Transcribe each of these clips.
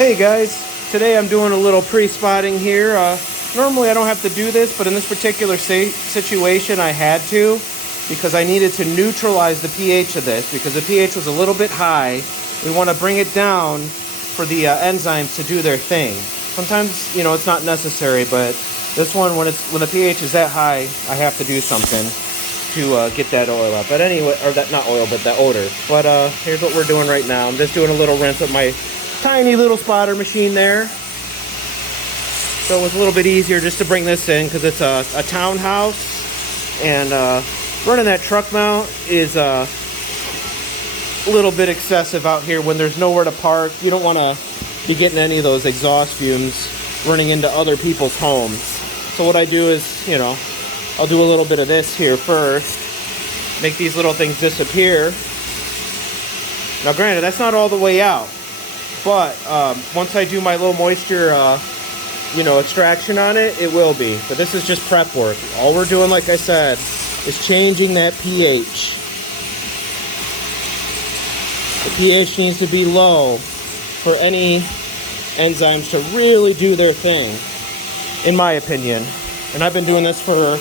Hey guys, today I'm doing a little pre-spotting here. Normally I don't have to do this, but in this particular situation I had to because I needed to neutralize the pH of this because the pH was a little bit high. We want to bring it down for the enzymes to do their thing. Sometimes, it's not necessary, but this one, when the pH is that high, I have to do something to get that oil up. But anyway, or that, not oil, but that odor. But here's what we're doing right now. I'm just doing a little rinse with my tiny little spotter machine there. So it was a little bit easier just to bring this in because it's a townhouse, and running that truck mount is a little bit excessive out here when there's nowhere to park. You don't want to be getting any of those exhaust fumes running into other people's homes. So what I do is, I'll do a little bit of this here first, make these little things disappear. Now granted, that's not all the way out. But once I do my low moisture, extraction on it, it will be. But this is just prep work. All we're doing, like I said, is changing that pH. The pH needs to be low for any enzymes to really do their thing, in my opinion. And I've been doing this for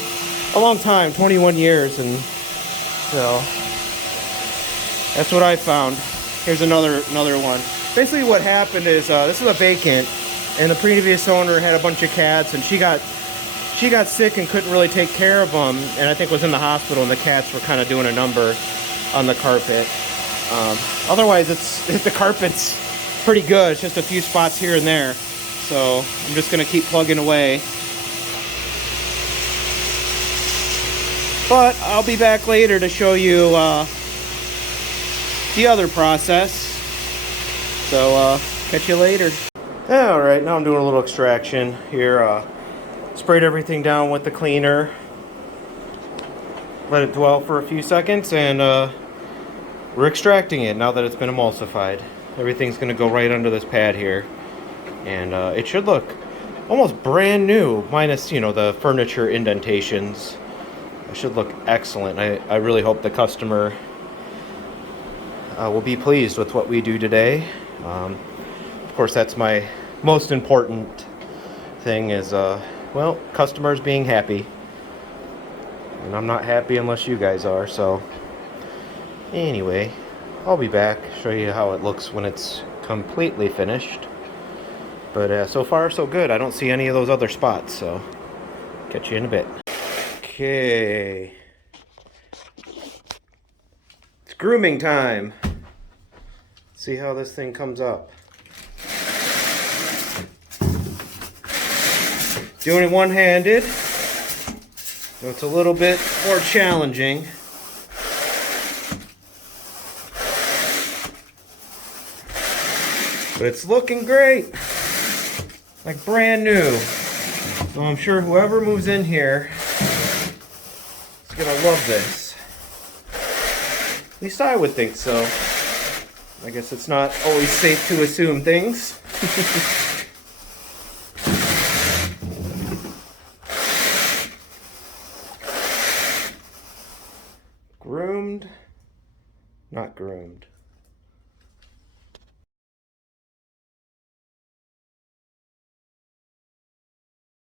a long time, 21 years, and so that's what I found. Here's another one. Basically what happened is, this is a vacant, and the previous owner had a bunch of cats, and she got sick and couldn't really take care of them, and I think was in the hospital, and the cats were kind of doing a number on the carpet. Otherwise, the carpet's pretty good. It's just a few spots here and there. So I'm just going to keep plugging away. But I'll be back later to show you the other process. So, catch you later. Alright, now I'm doing a little extraction here. Sprayed everything down with the cleaner. Let it dwell for a few seconds, and we're extracting it now that it's been emulsified. Everything's going to go right under this pad here. And it should look almost brand new, minus, the furniture indentations. It should look excellent. I really hope the customer will be pleased with what we do today. Of course, that's my most important thing is, customers being happy. And I'm not happy unless you guys are, so anyway, I'll be back, show you how it looks when it's completely finished. But so far, so good. I don't see any of those other spots, so catch you in a bit. Okay. It's grooming time. See how this thing comes up. Doing it one-handed, so it's a little bit more challenging. But it's looking great, like brand new. So I'm sure whoever moves in here is gonna love this. At least I would think so. I guess it's not always safe to assume things. Groomed, not groomed.